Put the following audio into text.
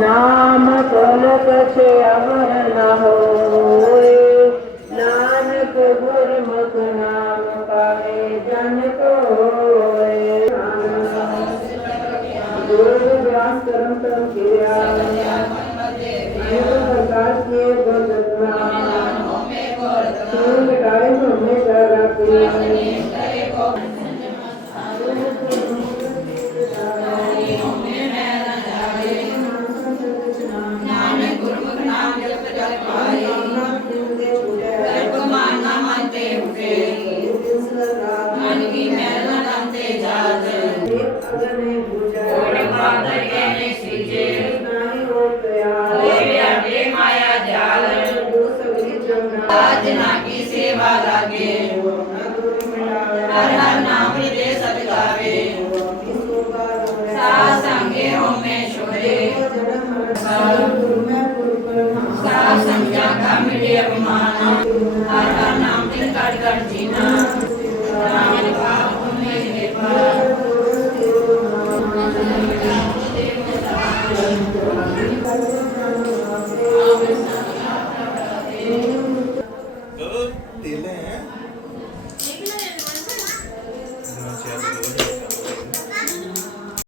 નામ પલક છે અમર ના હોય નાનક ગુરમુખ નામ પાવે જન હોય ગુરુ વ્યાસ કરમ તમ કિયા मगन भूजा कोट पातर कहने सीजे। नाही और तयार कोई व्यापे माया जाल। दो सगली जमना आज ना की सेवा लागे। हर हर नाम हृदय सदगावे। सास संगे हो मैं शोरे सास संज्ञा का मिले अभिमान। हर हर नाम दिन कर कर जीना। Yeah.